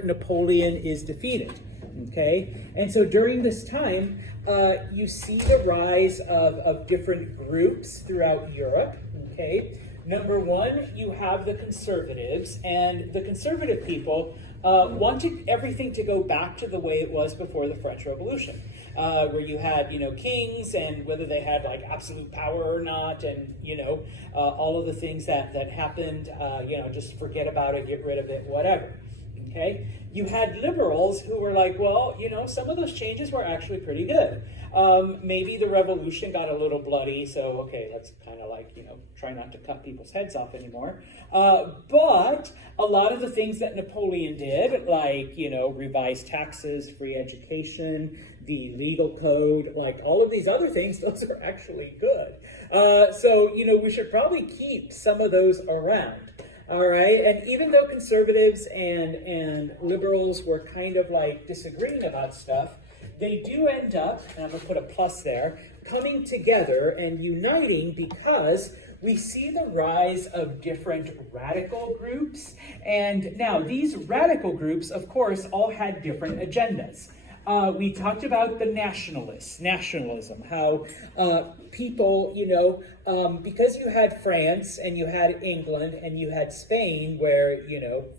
after Napoleon is defeated. Okay, and so during this time, you see the rise of different groups throughout Europe. Okay, number one, you have the conservatives, and the conservative people wanted everything to go back to the way it was before the French Revolution, where you had, kings, and whether they had like absolute power or not, and all of the things that happened, just forget about it, get rid of it, whatever. Okay, you had liberals who were like, well, some of those changes were actually pretty good. Maybe the revolution got a little bloody, so okay, let's kind of like, try not to cut people's heads off anymore. But a lot of the things that Napoleon did, like, revised taxes, free education, the legal code, like all of these other things, those are actually good. So, we should probably keep some of those around. All right, and even though conservatives and liberals were kind of like disagreeing about stuff, they do end up, and I'm going to put a plus there, coming together and uniting because we see the rise of different radical groups. And now these radical groups, of course, all had different agendas. We talked about the nationalism, how people, because you had France and you had England and you had Spain where,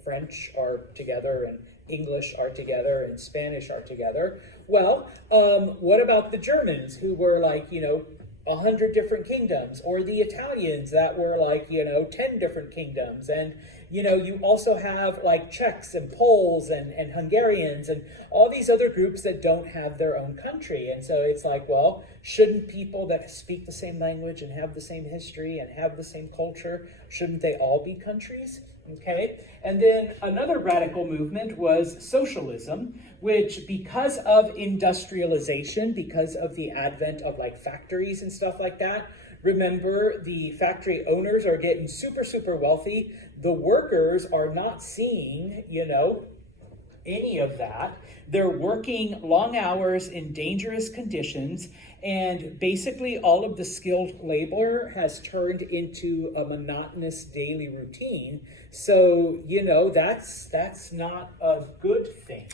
French are together and English are together and Spanish are together. Well, what about the Germans who were like, 100 different kingdoms, or the Italians that were like, 10 different kingdoms, and you also have like Czechs and Poles and Hungarians and all these other groups that don't have their own country. And so it's like, well, shouldn't people that speak the same language and have the same history and have the same culture, shouldn't they all be countries? Okay, and then another radical movement was socialism, which because of industrialization, because of the advent of like factories and stuff like that, remember the factory owners are getting super, super wealthy. The workers are not seeing, any of that. They're working long hours in dangerous conditions, and basically all of the skilled labor has turned into a monotonous daily routine. So, that's not a good thing.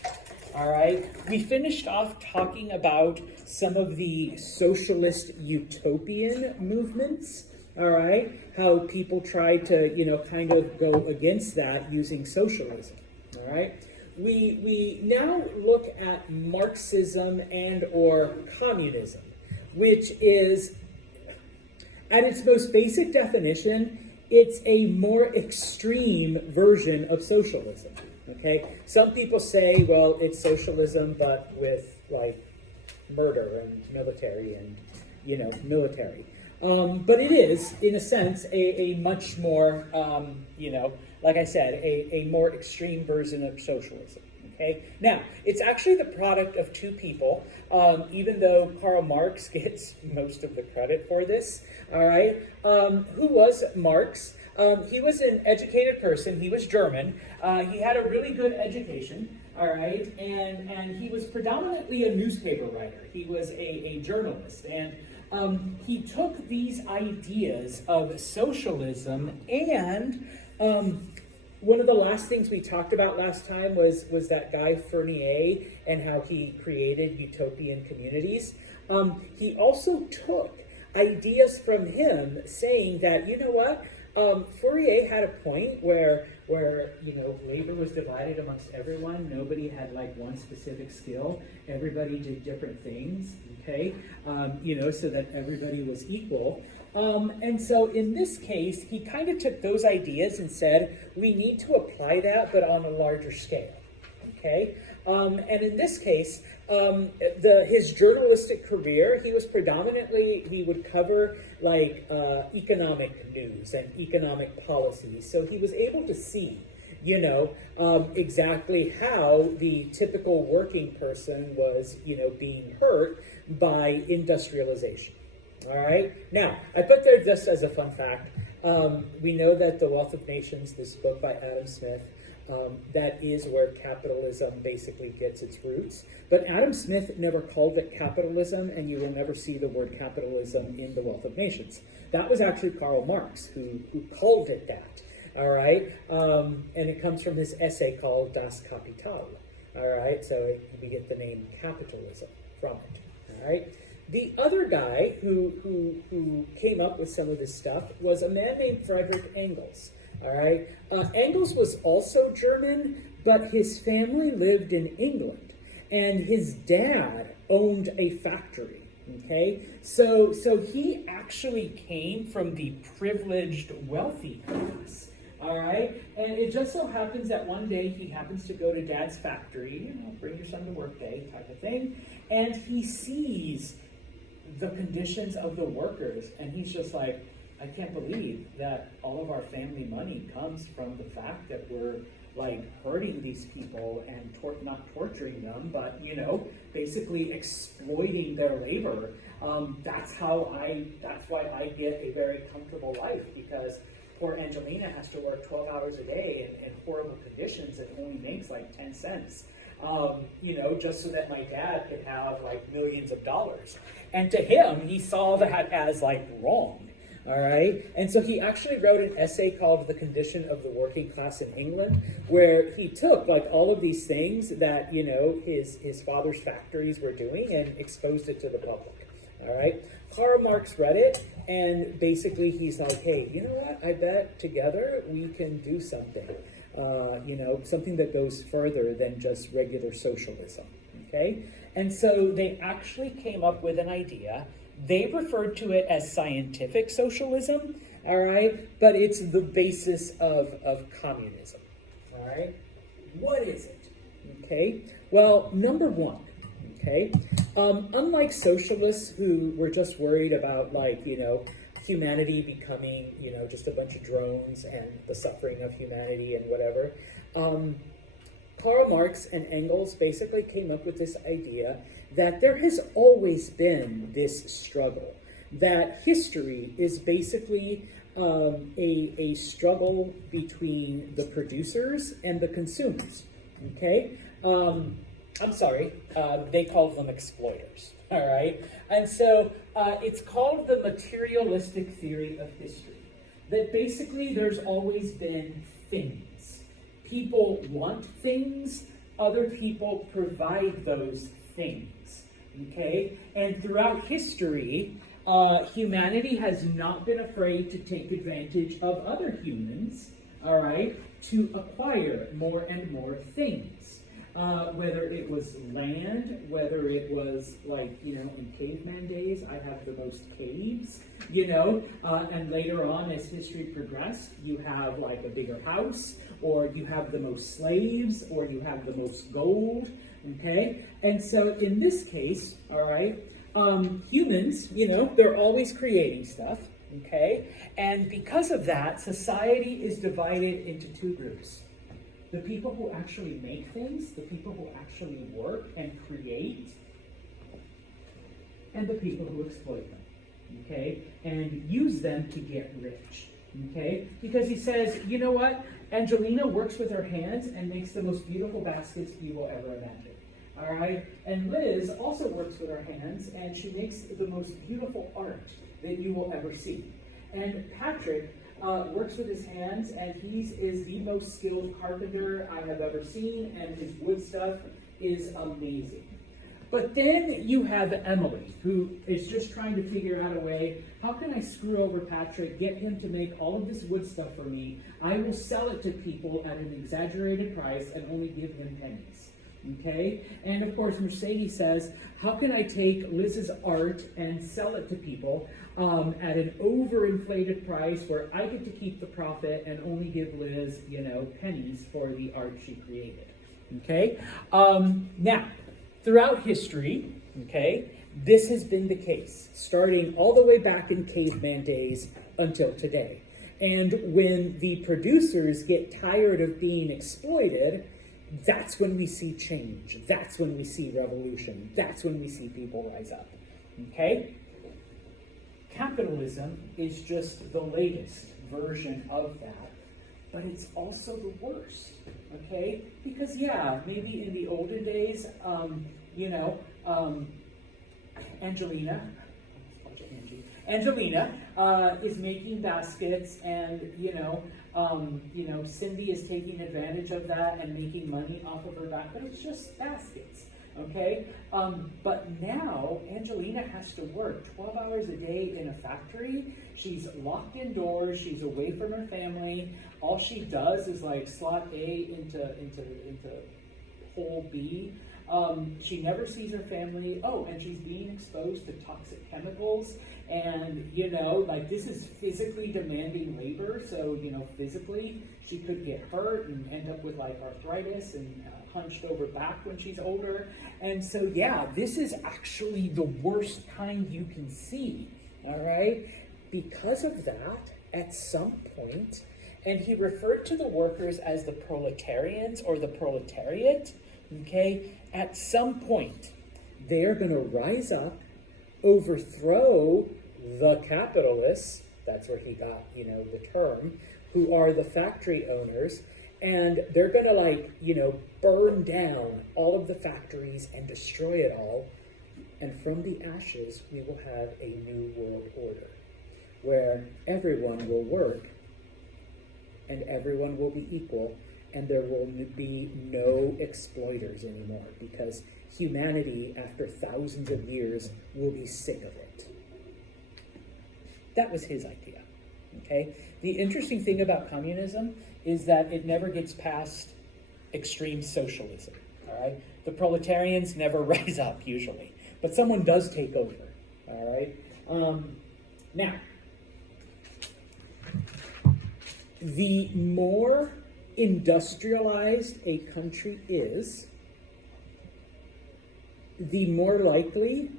All right. We finished off talking about some of the socialist utopian movements. All right. How people try to, kind of go against that using socialism. All right. We now look at Marxism and or communism, which is, at its most basic definition, it's a more extreme version of socialism. Okay, some people say, well, it's socialism, but with like murder and military and, military. But it is, in a sense, a much more, like I said, a more extreme version of socialism. Okay, now it's actually the product of two people, even though Karl Marx gets most of the credit for this. All right, who was Marx? He was an educated person. He was German. He had a really good education, all right? And he was predominantly a newspaper writer. He was a journalist. And he took these ideas of socialism, and one of the last things we talked about last time was that guy Fourier and how he created utopian communities. He also took ideas from him saying that, you know what? Fourier had a point where labor was divided amongst everyone. Nobody had like one specific skill. Everybody did different things, okay? So that everybody was equal. And so in this case, he kind of took those ideas and said, we need to apply that, but on a larger scale, okay? And in this case, his journalistic career, he would cover like economic news and economic policies. So he was able to see, exactly how the typical working person was, being hurt by industrialization. All right. Now, I put there just as a fun fact. We know that The Wealth of Nations, this book by Adam Smith, that is where capitalism basically gets its roots. But Adam Smith never called it capitalism, and you will never see the word capitalism in The Wealth of Nations. That was actually Karl Marx who called it that. All right, and it comes from his essay called Das Kapital. All right, so we get the name capitalism from it. All right. The other guy who came up with some of this stuff was a man named Friedrich Engels. All right, Engels was also German, but his family lived in England, and his dad owned a factory. Okay, so he actually came from the privileged, wealthy class. All right, and it just so happens that one day he happens to go to Dad's factory, bring your son to work day type of thing, and he sees the conditions of the workers, and he's just like, I can't believe that all of our family money comes from the fact that we're like hurting these people and not torturing them, but basically exploiting their labor. That's why I get a very comfortable life, because poor Angelina has to work 12 hours a day in horrible conditions and only makes like 10 cents. Just so that my dad could have like millions of dollars. And to him, he saw that as like wrong. All right. And so he actually wrote an essay called The Condition of the Working Class in England, where he took like all of these things that, his father's factories were doing and exposed it to the public. All right. Karl Marx read it, and basically he's like, hey, you know what? I bet together we can do something. Something that goes further than just regular socialism, okay? And so they actually came up with an idea. They referred to it as scientific socialism, all right? But it's the basis of communism, all right? What is it, okay? Well, number one, okay? Unlike socialists who were just worried about, humanity becoming, just a bunch of drones and the suffering of humanity and whatever. Karl Marx and Engels basically came up with this idea that there has always been this struggle, that history is basically a struggle between the producers and the consumers, okay? I'm sorry, they called them exploiters. All right, and so it's called the materialistic theory of history, that basically there's always been things. People want things, other people provide those things, okay? And throughout history, humanity has not been afraid to take advantage of other humans, all right, to acquire more and more things. Whether it was land, whether it was in caveman days, I have the most caves, and later on as history progressed, you have like a bigger house, or you have the most slaves, or you have the most gold, okay? And so in this case, all right, humans, they're always creating stuff, okay? And because of that, society is divided into two groups. The people who actually make things, the people who actually work and create, and the people who exploit them, okay? And use them to get rich, okay? Because he says, you know what? Angelina works with her hands and makes the most beautiful baskets you will ever imagine, all right? And Liz also works with her hands, and she makes the most beautiful art that you will ever see. And Patrick works with his hands, and he is the most skilled carpenter I have ever seen, and his wood stuff is amazing. But then you have Emily, who is just trying to figure out a way, how can I screw over Patrick, get him to make all of this wood stuff for me? I will sell it to people at an exaggerated price and only give him pennies. Okay? And of course, Mercedes says, how can I take Liz's art and sell it to people at an overinflated price where I get to keep the profit and only give Liz, pennies for the art she created? Okay? Now, throughout history, okay, this has been the case, starting all the way back in caveman days until today. And when the producers get tired of being exploited, that's when we see change. That's when we see revolution. That's when we see people rise up. Okay? Capitalism is just the latest version of that, but it's also the worst. Okay? Because yeah, maybe in the olden days, Angelina, Angelina is making baskets, and Cindy is taking advantage of that and making money off of her back, but it's just baskets. Okay, but now Angelina has to work 12 hours a day in a factory. She's locked indoors. She's away from her family. All she does is like slot A into hole B. She never sees her family. Oh, and she's being exposed to toxic chemicals. And, this is physically demanding labor. So, physically, she could get hurt and end up with like arthritis and hunched over back when she's older. And so, yeah, this is actually the worst kind you can see. All right. Because of that, at some point, and he referred to the workers as the proletarians or the proletariat. Okay, at some point, they're going to rise up, overthrow the capitalists, that's where he got, the term, who are the factory owners, and they're going to burn down all of the factories and destroy it all. And from the ashes, we will have a new world order where everyone will work and everyone will be equal. And there will be no exploiters anymore, because humanity, after thousands of years, will be sick of it. That was his idea. Okay? The interesting thing about communism is that it never gets past extreme socialism. All right? The proletarians never rise up, usually. But someone does take over. All right? Now, the more industrialized a country is, the more likely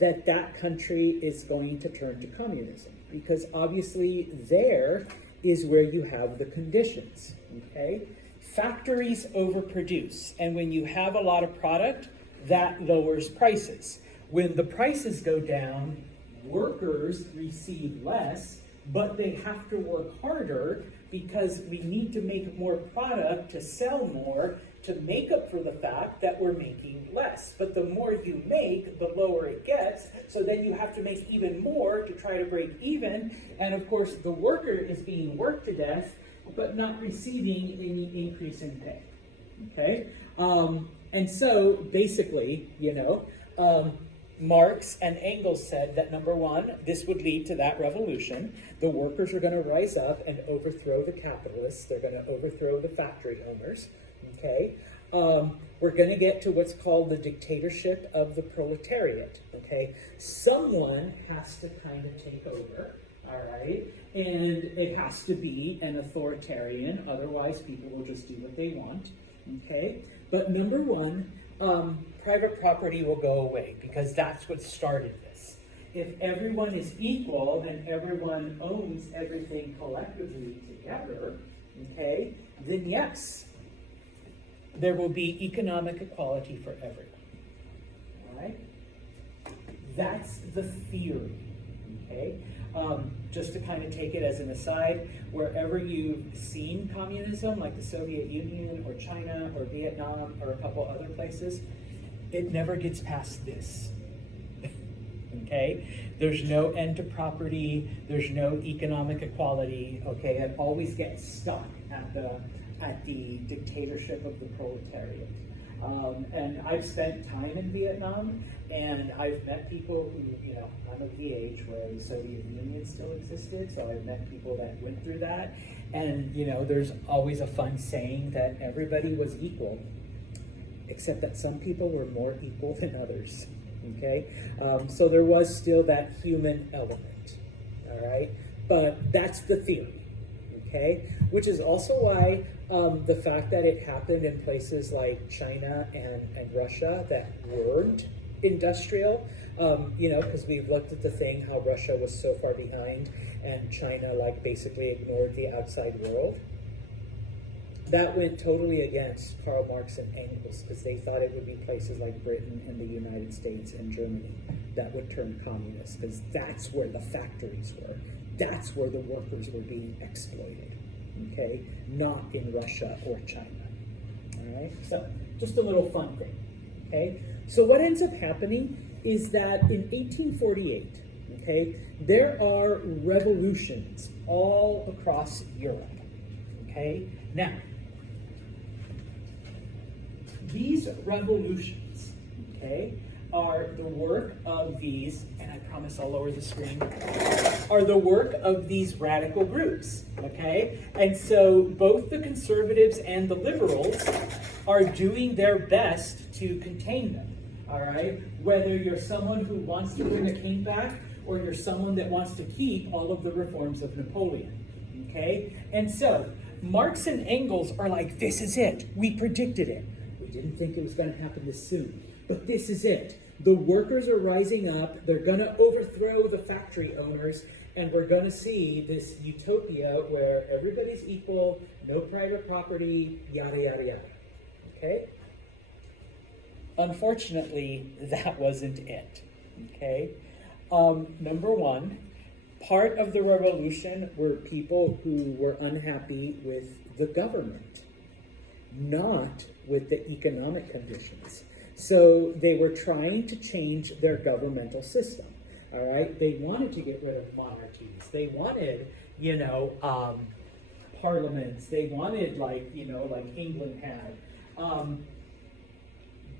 that that country is going to turn to communism, because obviously there is where you have the conditions. Okay, factories overproduce, and when you have a lot of product, that lowers prices. When the prices go down, workers receive less, but they have to work harder, because we need to make more product to sell more to make up for the fact that we're making less. But the more you make, the lower it gets. So then you have to make even more to try to break even. And of course, the worker is being worked to death, but not receiving any increase in pay. Okay? And so basically, Marx and Engels said that, number one, this would lead to that revolution. The workers are going to rise up and overthrow the capitalists. They're going to overthrow the factory owners. Okay? We're going to get to what's called the dictatorship of the proletariat. Okay? Someone has to kind of take over. All right? And it has to be an authoritarian. Otherwise, people will just do what they want. Okay? But number one, private property will go away, because that's what started this. If everyone is equal and everyone owns everything collectively together, okay, then yes, there will be economic equality for everyone. All right? That's the theory. Okay? Just to kind of take it as an aside, wherever you've seen communism, like the Soviet Union or China or Vietnam or a couple other places, it never gets past this. Okay? There's no end to property. There's no economic equality. Okay? It always gets stuck at the dictatorship of the proletariat. And I've spent time in Vietnam, and I've met people who, I'm of the age where the Soviet Union still existed, so I've met people that went through that. And, there's always a fun saying that everybody was equal, except that some people were more equal than others. Okay? So there was still that human element. All right? But that's the theory. Okay? Which is also why the fact that it happened in places like China and Russia that weren't industrial, because we've looked at the thing how Russia was so far behind and China basically ignored the outside world. That went totally against Karl Marx and Engels, because they thought it would be places like Britain and the United States and Germany that would turn communist, because that's where the factories were. That's where the workers were being exploited. Okay, not in Russia or China. All right, so just a little fun thing. Okay, so what ends up happening is that in 1848, okay, there are revolutions all across Europe, okay? Now, these revolutions, okay, are the work of these, and I promise I'll lower the screen, are the work of these radical groups, okay? And so both the conservatives and the liberals are doing their best to contain them, all right? Whether you're someone who wants to bring a king back or you're someone that wants to keep all of the reforms of Napoleon, okay? And so Marx and Engels are like, this is it. We predicted it. We didn't think it was going to happen this soon, but this is it. The workers are rising up. They're going to overthrow the factory owners, and we're going to see this utopia where everybody's equal, no private property, yada, yada, yada. Okay? Unfortunately, that wasn't it. Okay? Number one, part of the revolution were people who were unhappy with the government, not with the economic conditions. So they were trying to change their governmental system, all right? They wanted to get rid of monarchies. They wanted, parliaments. They wanted, like England had.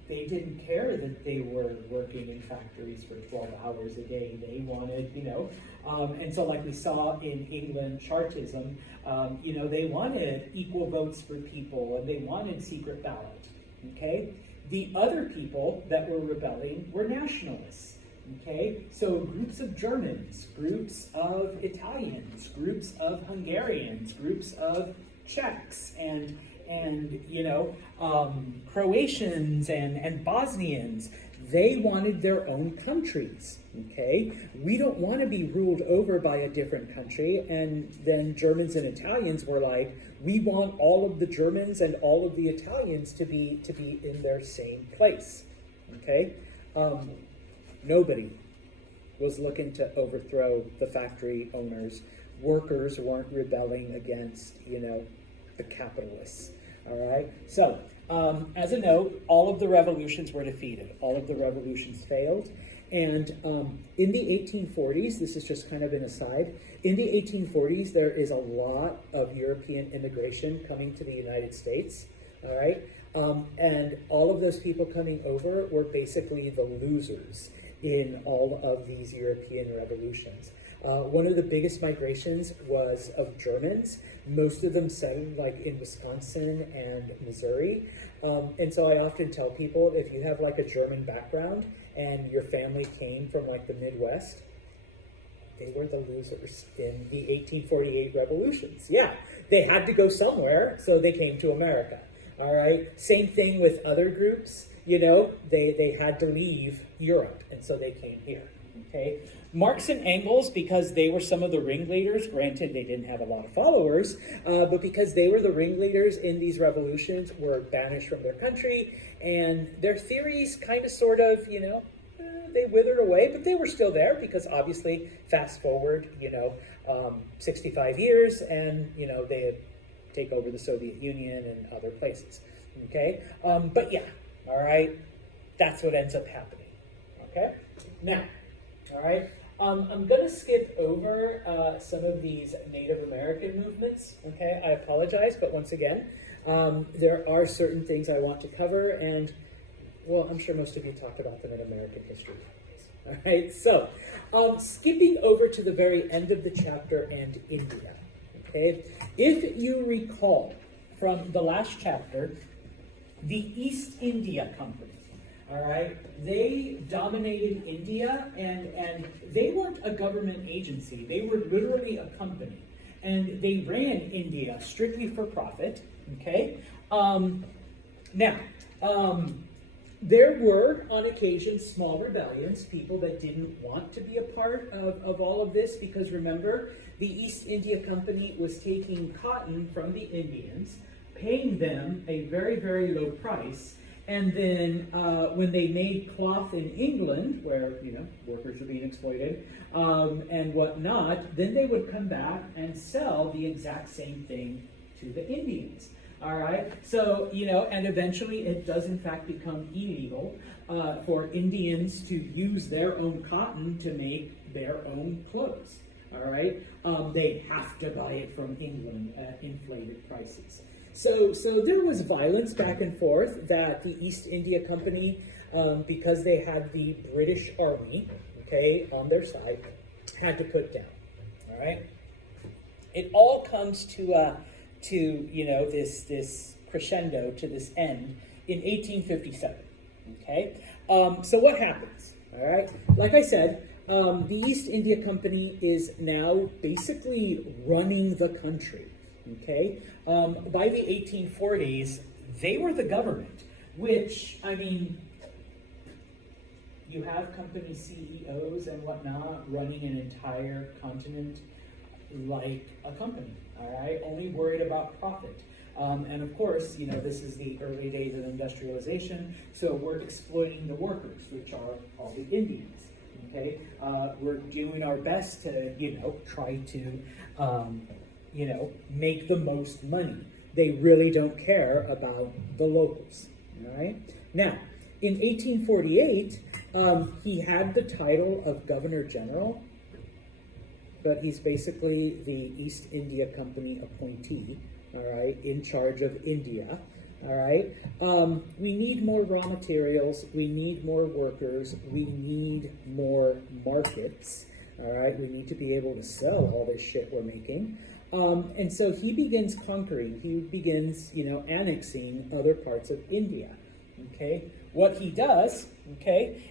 They didn't care that they were working in factories for 12 hours a day. They wanted, and so like we saw in England, Chartism, they wanted equal votes for people, and they wanted secret ballot, okay? The other people that were rebelling were nationalists, okay? So groups of Germans, groups of Italians, groups of Hungarians, groups of Czechs, and Croatians and Bosnians, they wanted their own countries, okay? We don't want to be ruled over by a different country. And then Germans and Italians were like, we want all of the Germans and all of the Italians to be in their same place, okay? Nobody was looking to overthrow the factory owners. Workers weren't rebelling against, the capitalists. All right, so as a note, all of the revolutions were defeated. All of the revolutions failed. And in the 1840s, this is just kind of an aside, in the 1840s, there is a lot of European immigration coming to the United States, all right? And all of those people coming over were basically the losers in all of these European revolutions. One of the biggest migrations was of Germans. Most of them settled like in Wisconsin and Missouri. And so I often tell people, if you have like a German background and your family came from like the Midwest, they were the losers in the 1848 revolutions. Yeah, they had to go somewhere, so they came to America. All right, same thing with other groups. They had to leave Europe, and so they came here. Okay, Marx and Engels, because they were some of the ringleaders, granted they didn't have a lot of followers, but because they were the ringleaders in these revolutions, were banished from their country, and their theories kind of sort of, they withered away, but they were still there because obviously fast forward, 65 years and, they take over the Soviet Union and other places, okay? But yeah, all right, that's what ends up happening, okay? Now, all right, I'm going to skip over some of these Native American movements, okay? I apologize, but once again, there are certain things I want to cover, and, well, I'm sure most of you talked about them in American history. All right, so skipping over to the very end of the chapter and India, okay? If you recall from the last chapter, the East India Company, all right, they dominated India, and they weren't a government agency. They were literally a company, and they ran India strictly for profit, okay? There were, on occasion, small rebellions, people that didn't want to be a part of all of this, because remember, the East India Company was taking cotton from the Indians, paying them a very, very low price, and then when they made cloth in England, where, workers were being exploited, and whatnot, then they would come back and sell the exact same thing to the Indians. All right, so, and eventually it does in fact become illegal for Indians to use their own cotton to make their own clothes. All right, they have to buy it from England at inflated prices. So there was violence back and forth that the East India Company, because they had the British Army, okay, on their side, had to put down. All right, it all comes to this crescendo, to this end in 1857. Okay, so what happens? All right, like I said, the East India Company is now basically running the country. Okay, by the 1840s, they were the government, which, I mean, you have company CEOs and whatnot running an entire continent like a company, all right, only worried about profit. And of course, this is the early days of industrialization, so we're exploiting the workers, which are all the Indians. Okay, we're doing our best to, try to, make the most money. They really don't care about the locals. All right. Now, in 1848, he had the title of Governor General, but he's basically the East India Company appointee. All right, in charge of India. All right, we need more raw materials, we need more workers, we need more markets. All right, we need to be able to sell all this shit we're making. And so he begins conquering, he begins, annexing other parts of India. Okay, what he does,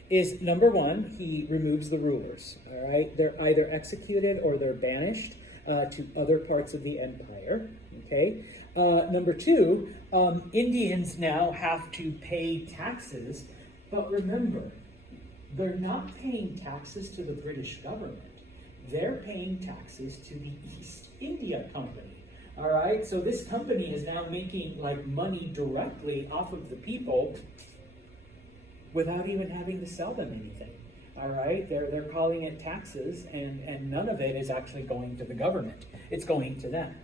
is number one, he removes the rulers. All right, they're either executed or they're banished to other parts of the empire. Okay. Number two, Indians now have to pay taxes, but remember, they're not paying taxes to the British government. They're paying taxes to the East India Company. All right, so this company is now making like money directly off of the people without even having to sell them anything. All right, they're calling it taxes, and none of it is actually going to the government. It's going to them.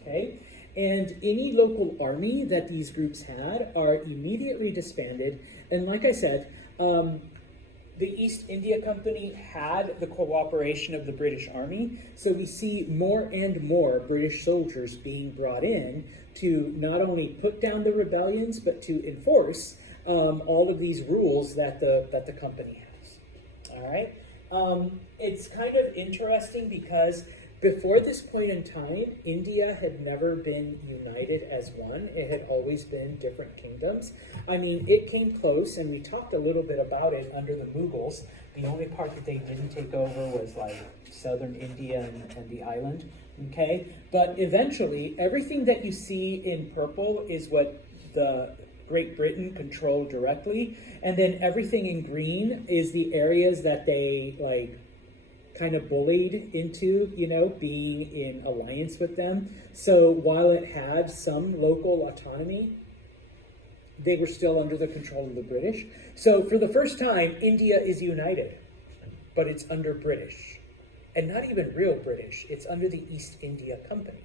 Okay. And any local army that these groups had are immediately disbanded. And like I said, the East India Company had the cooperation of the British Army. So we see more and more British soldiers being brought in to not only put down the rebellions, but to enforce all of these rules that the company has. All right. It's kind of interesting because before this point in time, India had never been united as one. It had always been different kingdoms. I mean, it came close, and we talked a little bit about it under the Mughals. The only part that they didn't take over was like southern India and the island, okay? But eventually, everything that you see in purple is what the Great Britain controlled directly, and then everything in green is the areas that they, kind of bullied into, being in alliance with them. So while it had some local autonomy, they were still under the control of the British. So for the first time, India is united, but it's under British. And not even real British, it's under the East India Company,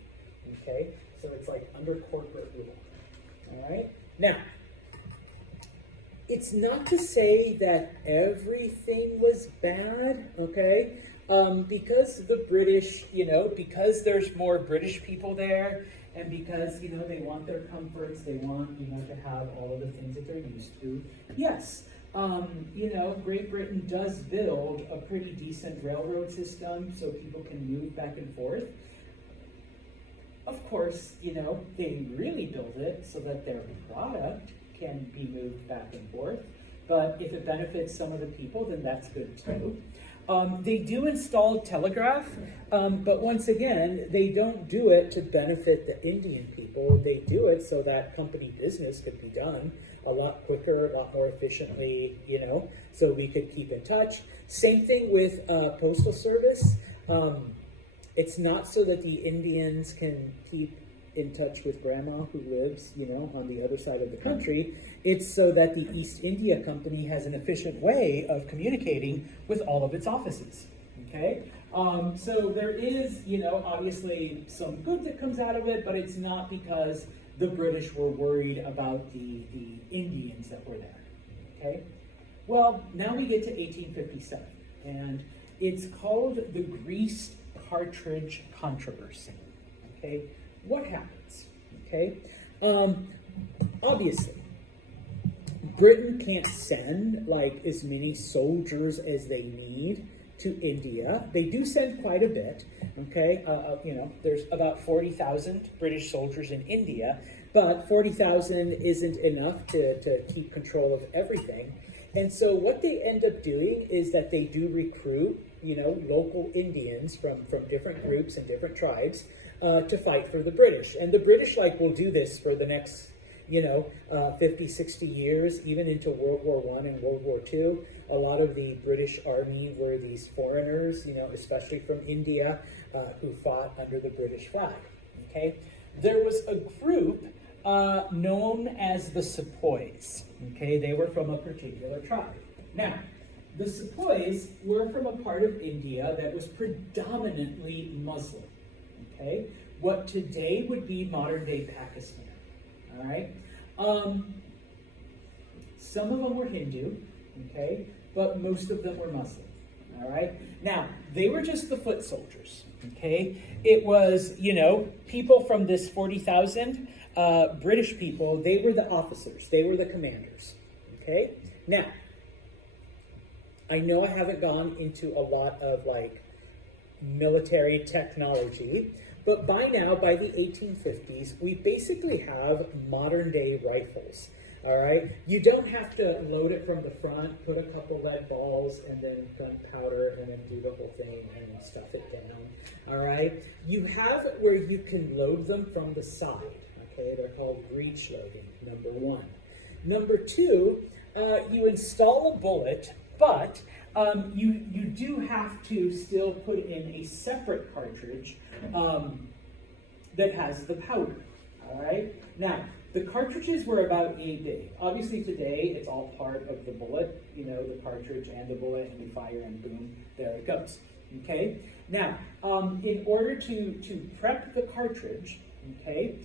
okay? So it's like under corporate rule, all right? Now, it's not to say that everything was bad, okay? Because the British, because there's more British people there, and because, they want their comforts, they want, to have all of the things that they're used to. Yes, Great Britain does build a pretty decent railroad system so people can move back and forth. Of course, they really build it so that their product can be moved back and forth. But if it benefits some of the people, then that's good too. They do install telegraph, but once again, they don't do it to benefit the Indian people. They do it so that company business could be done a lot quicker, a lot more efficiently, so we could keep in touch. Same thing with postal service. It's not so that the Indians can keep in touch with grandma who lives, on the other side of the country. It's so that the East India Company has an efficient way of communicating with all of its offices, okay? So there is, obviously some good that comes out of it, but it's not because the British were worried about the Indians that were there, okay? Well, now we get to 1857, and It's called the greased cartridge controversy. Okay, what happens? Okay, obviously, Britain can't send like as many soldiers as they need to India. They do send quite a bit. Okay, there's about 40,000 British soldiers in India, but 40,000 isn't enough to keep control of everything. And so what they end up doing is that they do recruit, local Indians from different groups and different tribes to fight for the British. And the British will do this for the next 50, 60 years, even into World War I and World War II. A lot of the British Army were these foreigners, especially from India, who fought under the British flag. Okay, there was a group known as the Sepoys. Okay, they were from a particular tribe. Now, the Sepoys were from a part of India that was predominantly Muslim. Okay, what today would be modern-day Pakistan. All right. Some of them were Hindu, okay, but most of them were Muslim. All right. Now, they were just the foot soldiers. Okay. It was, people from this 40,000 British people. They were the officers. They were the commanders. Okay. Now, I know I haven't gone into a lot of military technology. But by now, by the 1850s, we basically have modern-day rifles, all right? You don't have to load it from the front, put a couple lead balls, and then gunpowder, and then do the whole thing and stuff it down, all right? You have it where you can load them from the side, okay? They're called breech loading, number one. Number two, you install a bullet, but you do have to still put in a separate cartridge that has the powder, all right? Now, the cartridges were about a big. Obviously today, it's all part of the bullet, the cartridge and the bullet, and you fire and boom, there it goes, okay? Now, in order to prep the cartridge, okay,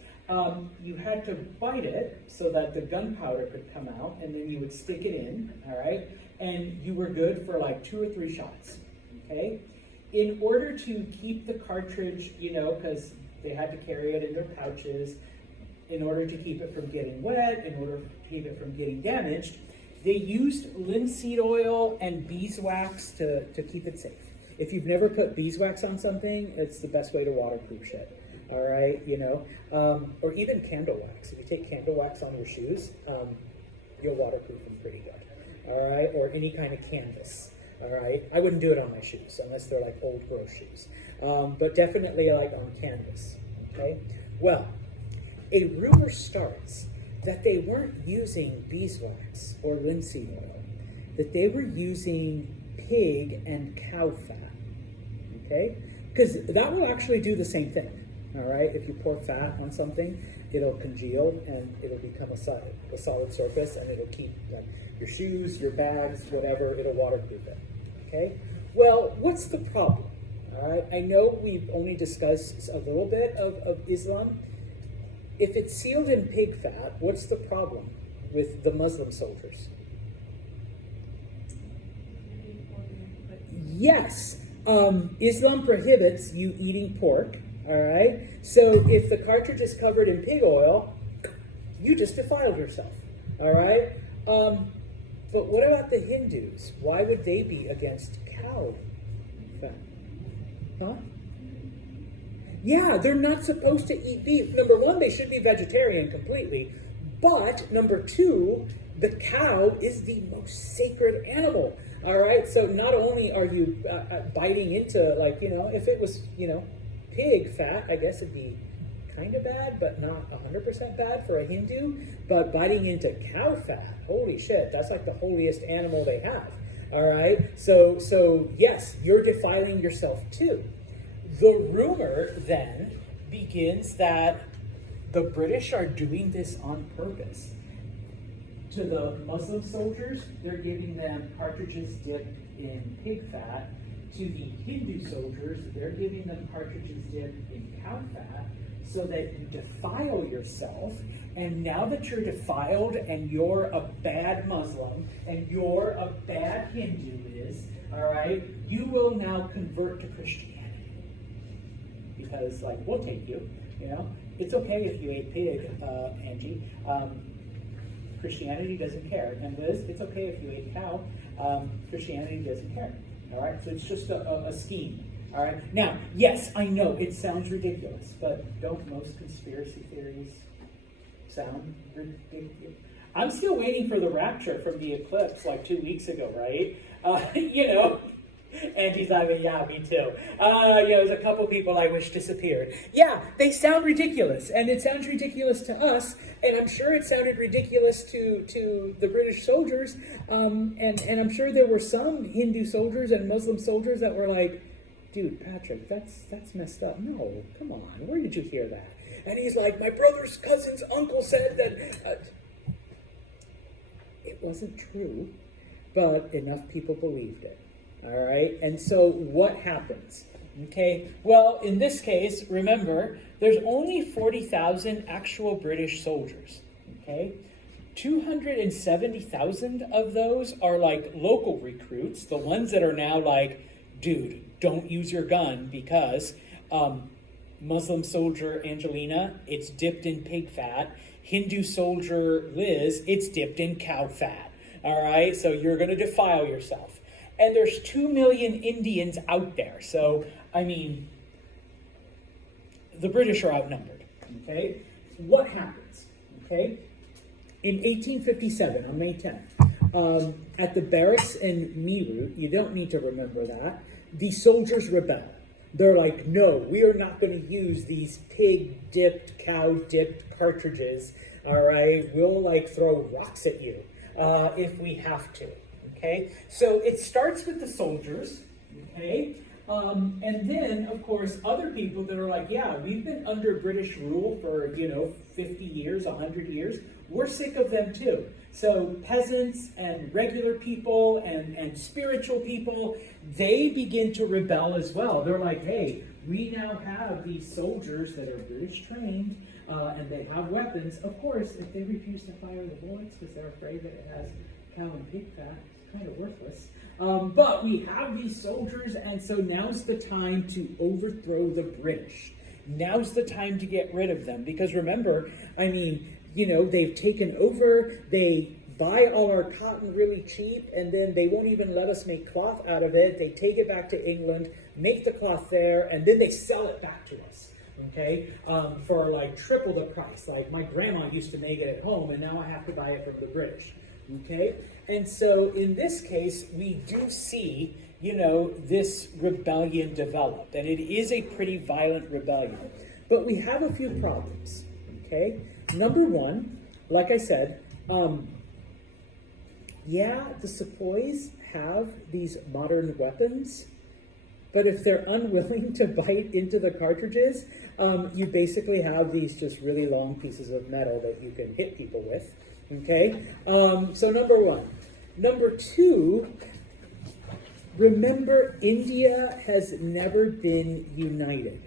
you had to bite it so that the gunpowder could come out, and then you would stick it in, all right? And you were good for 2 or 3 shots, okay? In order to keep the cartridge, because they had to carry it in their pouches, in order to keep it from getting wet, in order to keep it from getting damaged, they used linseed oil and beeswax to keep it safe. If you've never put beeswax on something, it's the best way to waterproof shit, all right? Or even candle wax. If you take candle wax on your shoes, you'll waterproof them pretty good, all right? Or any kind of canvas. All right, I wouldn't do it on my shoes unless they're old growth shoes, but definitely on canvas. Okay, well, a rumor starts that they weren't using beeswax or linseed oil, that they were using pig and cow fat. Okay, because that will actually do the same thing. All right, if you pour fat on something, it'll congeal and it'll become a solid surface, and it'll keep your shoes, your bags, whatever, it'll waterproof it. Okay, well, what's the problem? All right, I know we've only discussed a little bit of Islam. If it's sealed in pig fat, what's the problem with the Muslim soldiers? Yes, Islam prohibits you eating pork, all right? So if the cartridge is covered in pig oil, you just defiled yourself, all right? But what about the Hindus? Why would they be against cow fat? Huh? Yeah, they're not supposed to eat beef. Number one, they should be vegetarian completely. But number two, the cow is the most sacred animal. All right, so not only are you biting into, if it was, pig fat, I guess it'd be kind of bad, but not 100% bad for a Hindu. But biting into cow fat, holy shit, that's the holiest animal they have. All right, so yes, you're defiling yourself too. The rumor then begins that the British are doing this on purpose. To the Muslim soldiers, they're giving them cartridges dipped in pig fat. To the Hindu soldiers, they're giving them cartridges dipped in cow fat, so that you defile yourself. And now that you're defiled and you're a bad Muslim and you're a bad Hindu, all right, you will now convert to Christianity. Because, like, we'll take you, you know. It's okay if you ate pig, Angie. Christianity doesn't care. And Liz, it's okay if you ate cow. Christianity doesn't care. All right, so it's just a scheme. All right. Now, yes, I know it sounds ridiculous, but don't most conspiracy theories sound ridiculous? I'm still waiting for the rapture from the eclipse like 2 weeks ago, right? You know, Angie's like, yeah, me too. There's a couple people I wish disappeared. Yeah, they sound ridiculous, and it sounds ridiculous to us, and I'm sure it sounded ridiculous to the British soldiers, and I'm sure there were some Hindu soldiers and Muslim soldiers that were like, dude, Patrick, that's messed up. No, come on, where did you hear that? And he's like, my brother's cousin's uncle said that. It wasn't true, but enough people believed it. All right, and so what happens? Okay, well, in this case, remember, there's only 40,000 actual British soldiers. Okay, 270,000 of those are like local recruits, the ones that are now like, dude, don't use your gun because Muslim soldier Angelina, it's dipped in pig fat. Hindu soldier Liz, it's dipped in cow fat. All right, so you're going to defile yourself. And there's 2 million Indians out there. So, I mean, the British are outnumbered. Okay, what happens? Okay, in 1857, on May 10th, at the barracks in Meerut, you don't need to remember that, the soldiers rebel. They're like, no, we are not going to use these pig-dipped, cow-dipped cartridges, all right? We'll, like, throw rocks at you if we have to, okay? So it starts with the soldiers, okay? And then, of course, other people that are like, yeah, we've been under British rule for, 50 years, 100 years. We're sick of them, too. So peasants and regular people and spiritual people, they begin to rebel as well. They're like, hey, we now have these soldiers that are British trained, and they have weapons. Of course, if they refuse to fire the bullets because they're afraid that it has cow and pig fat, it's kind of worthless. But we have these soldiers, and so now's the time to overthrow the British. Now's the time to get rid of them. Because remember, I mean, they've taken over, they buy all our cotton really cheap, and then they won't even let us make cloth out of it. They take it back to England, make the cloth there, and then they sell it back to us, okay, for like triple the price. Like my grandma used to make it at home, and now I have to buy it from the British, okay? And so in this case, we do see, this rebellion develop, and it is a pretty violent rebellion. But we have a few problems, okay? Number one, like I said, the sepoys have these modern weapons, but if they're unwilling to bite into the cartridges, you basically have these just really long pieces of metal that you can hit people with, okay? So number one. Number two, remember, India has never been united.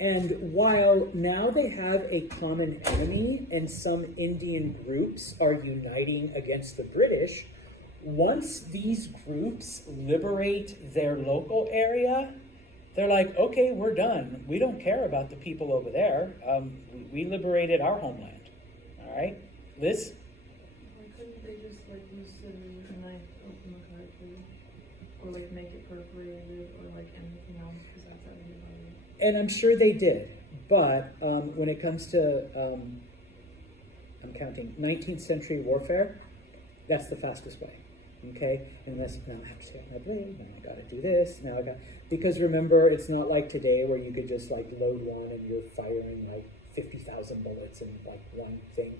And while now they have a common enemy and some Indian groups are uniting against the British, once these groups liberate their local area, they're like, okay, we're done. We don't care about the people over there. We liberated our homeland. All right? Liz? Why couldn't they just loosen the knife, open the cartridge, or make it perforated, or anything else? Because that's how they buy it. And I'm sure they did, but when it comes to, I'm counting, 19th century warfare, that's the fastest way, okay? Unless, now I have to take my blade, now I gotta do this, because remember, it's not like today where you could just load one and you're firing 50,000 bullets in one thing.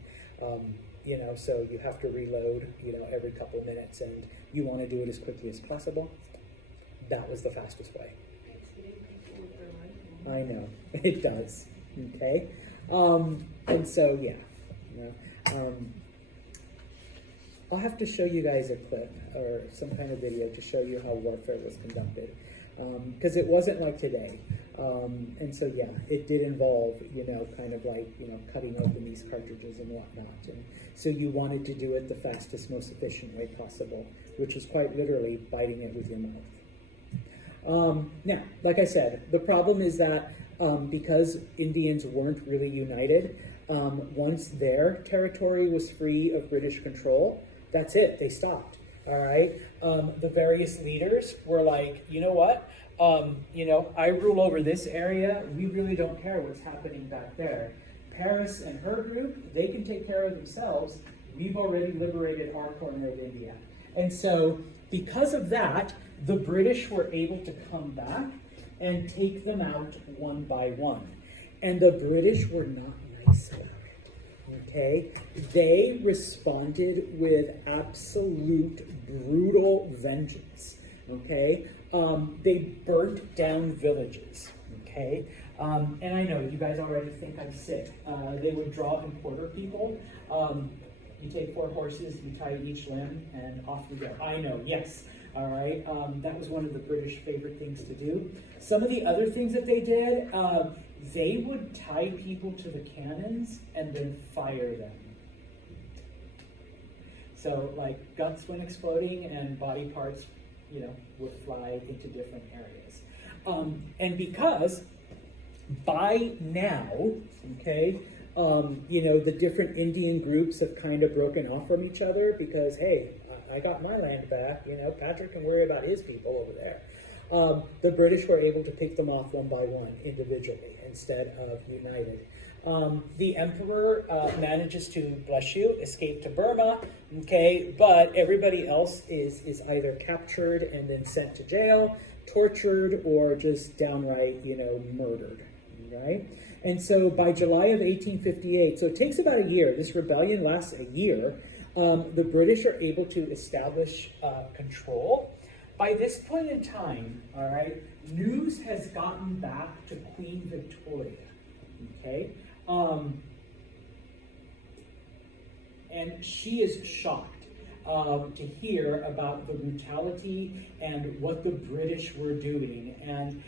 So you have to reload, every couple of minutes, and you want to do it as quickly as possible. That was the fastest way. I know, it does, okay? And so, I'll have to show you guys a clip or some kind of video to show you how warfare was conducted, because it wasn't like today. And so, yeah, it did involve, kind of like, cutting open these cartridges and whatnot. And so you wanted to do it the fastest, most efficient way possible, which is quite literally biting it with your mouth. Now, like I said, the problem is that because Indians weren't really united, once their territory was free of British control, that's it, they stopped. All right. The various leaders were like, you know what? I rule over this area. We really don't care what's happening back there. Paris and her group, they can take care of themselves. We've already liberated our corner of India. And so because of that, the British were able to come back and take them out one by one. And the British were not nice about it. Okay, they responded with absolute brutal vengeance. Okay, they burnt down villages. Okay, and I know you guys already think I'm sick. They would draw and quarter people. You take 4 horses, you tie each limb, and off you go. I know, yes. All right, that was one of the British favorite things to do. Some of the other things that they did, they would tie people to the cannons and then fire them. So, like, guts when exploding and body parts, would fly into different areas. And because by now, okay, the different Indian groups have kind of broken off from each other because, hey, I got my land back, Patrick can worry about his people over there. The British were able to pick them off one by one individually instead of united. The emperor manages to, bless you, escape to Burma, okay, but everybody else is either captured and then sent to jail, tortured, or just downright, murdered, right? And so by July of 1858, so it takes about a year, this rebellion lasts a year, the British are able to establish control. By this point in time, all right, news has gotten back to Queen Victoria, okay? And she is shocked to hear about the brutality and what the British were doing. And,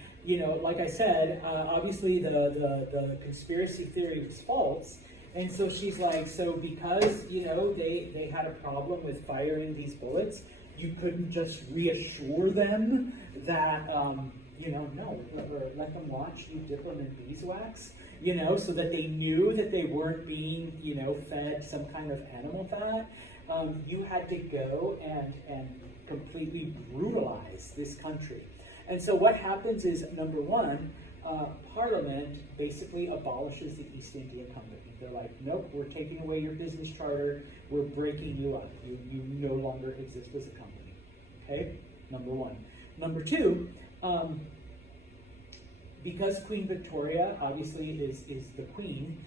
like I said, obviously the conspiracy theory was false. And so she's like, so because, they had a problem with firing these bullets, you couldn't just reassure them that, no, or let them watch you dip them in beeswax, so that they knew that they weren't being, fed some kind of animal fat. You had to go and completely brutalize this country. And so what happens is, number one, Parliament basically abolishes the East India Company. They're like, nope, we're taking away your business charter, we're breaking you up. You no longer exist as a company. Okay, number one. Number two, because Queen Victoria obviously is the queen,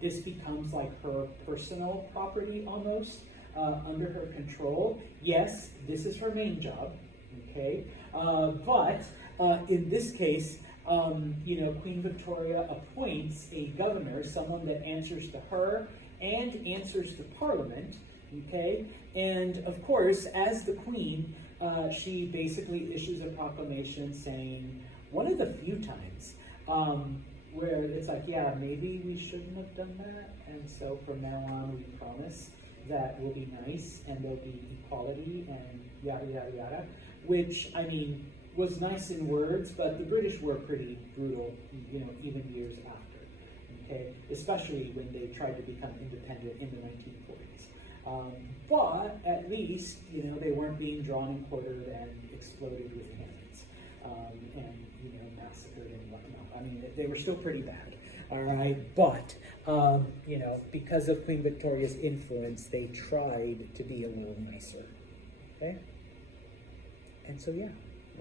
this becomes like her personal property almost, under her control. Yes, this is her main job, okay? But in this case, Queen Victoria appoints a governor, someone that answers to her and answers to Parliament, okay? And of course, as the queen, she basically issues a proclamation saying, one of the few times where it's like, yeah, maybe we shouldn't have done that, and so from now on we promise that we'll be nice and there'll be equality and yada, yada, yada, which, I mean, was nice in words, but the British were pretty brutal, even years after, okay? Especially when they tried to become independent in the 1940s. But at least, they weren't being drawn and quartered and exploded with cannons, and, massacred and whatnot. I mean, they were still pretty bad, all right? But, because of Queen Victoria's influence, they tried to be a little nicer, okay? And so, yeah.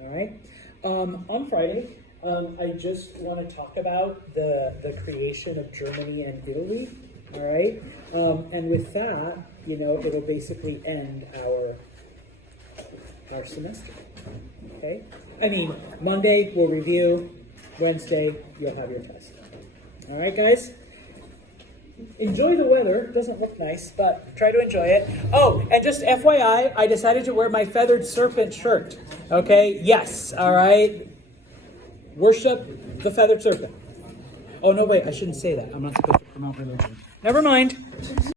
All right. On Friday, I just want to talk about the creation of Germany and Italy. All right. And with that, it'll basically end our semester. Okay. I mean, Monday we'll review. Wednesday you'll have your test. All right, guys. Enjoy the weather. Doesn't look nice, but try to enjoy it. Oh, and just FYI, I decided to wear my feathered serpent shirt. Okay, yes, all right. worship the feathered serpent. Oh, no, wait, I shouldn't say that. I'm not supposed to promote religion. Never mind.